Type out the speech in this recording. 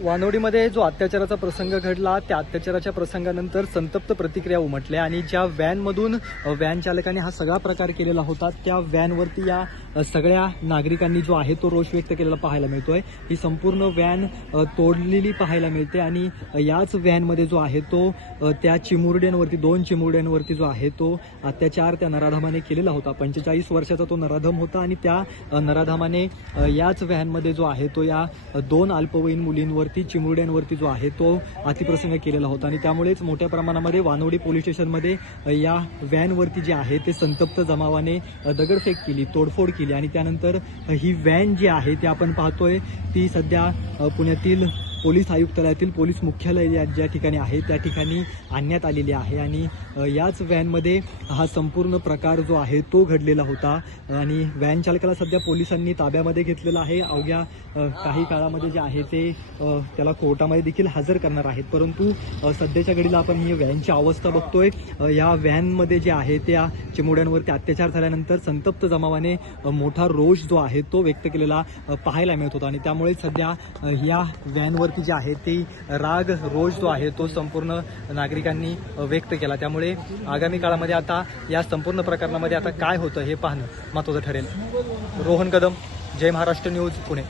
वानवडीमध्ये जो अत्याचाराचा प्रसंग घडला त्या अत्याचाराच्या प्रसंगानंतर संतप्त प्रतिक्रिया उमटल्या आणि ज्या व्हॅनमधून व्हॅन चालकाने हा सगळा प्रकार केलेला होता त्या व्हॅनवरती या सगळ्या नागरिकांनी जो आहे तो रोष व्यक्त केलेला पाहायला मिळतोय. ही संपूर्ण व्हॅन तोडलेली पाहायला मिळते आणि याच व्हॅनमध्ये जो आहे तो त्या चिमुरड्यांवरती दोन चिमुरड्यांवरती जो आहे तो अत्याचार त्या नराधामाने केलेला होता. पंचेचाळीस वर्षाचा तो नराधम होता आणि त्या नराधामाने याच व्हॅनमध्ये जो आहे तो या दोन अल्पवयीन मुलींवर मुलींवरती चिमुरड्यांवरती जो आहे तो अतिप्रसंग केलेला होता. आणि त्यामुळेच मोठ्या प्रमाणामध्ये वानवडी पोलीस स्टेशनमध्ये या व्हॅनवरती जे आहे ते संतप्त जमावाने दगडफेक केली तोडफोड केली. आणि त्यानंतर ही व्हॅन जी आहे ती आपण पाहतोय ती सध्या पुण्यातील पोलीस आयुक्तालयातील पोलीस मुख्यालय ज्या ठिकाणी आहे त्या ठिकाणी आणण्यात आलेली आहे. आणि याच व्हॅनमध्ये हा संपूर्ण प्रकार जो आहे तो घडलेला होता. आणि व्हॅन चालकाला सध्या पोलिसांनी ताब्यामध्ये घेतलेला आहे. अवघ्या काही काळामध्ये जे आहे ते त्याला कोर्टामध्ये देखील हजर करणार आहेत. परंतु सध्याच्या घडीला आपण ही व्हॅनची अवस्था बघतोय. या व्हॅनमध्ये जे आहे त्या चिमुड्यांवरती अत्याचार झाल्यानंतर संतप्त जमावाने मोठा रोष जो आहे तो व्यक्त केलेला पाहायला मिळत होता. आणि त्यामुळे सध्या या व्हॅनवर व्हॅनवरती जी आहे ती राग रोज जो आहे तो संपूर्ण नागरिकांनी व्यक्त केला. त्यामुळे आगामी काळामध्ये आता या संपूर्ण प्रकरणामध्ये आता काय होतं हे पाहणं महत्त्वाचं ठरेल. रोहन कदम जय महाराष्ट्र न्यूज पुणे.